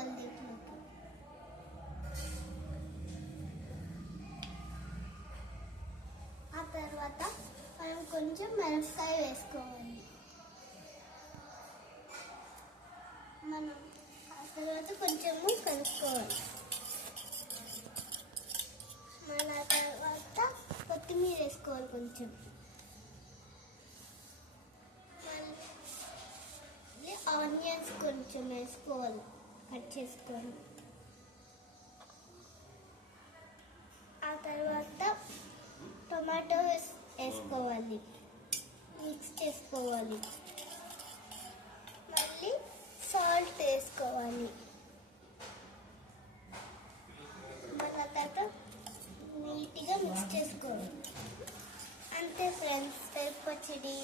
వేసుకోవాలి దీంట్లోకి. ఆ తర్వాత మనం కొంచెం మిరపకాయ వేసుకోవాలి. మనం ఆ తర్వాత కొంచెము కలుపుకోవాలి. మన తర్వాత కొత్తిమీర వేసుకోవాలి కొంచెం. మళ్ళీ ఆనియన్స్ కొంచెం వేసుకోవాలి కట్ చేసుకొని. ఆ తర్వాత టొమాటో వేసుకోవాలి, మిక్స్ చేసుకోవాలి. మళ్ళీ సాల్ట్ వేసుకోవాలి. మన తర్వాత నీట్గా మిక్స్ చేసుకోవాలి. అంతే ఫ్రెండ్స్, పెరుగు పచ్చడి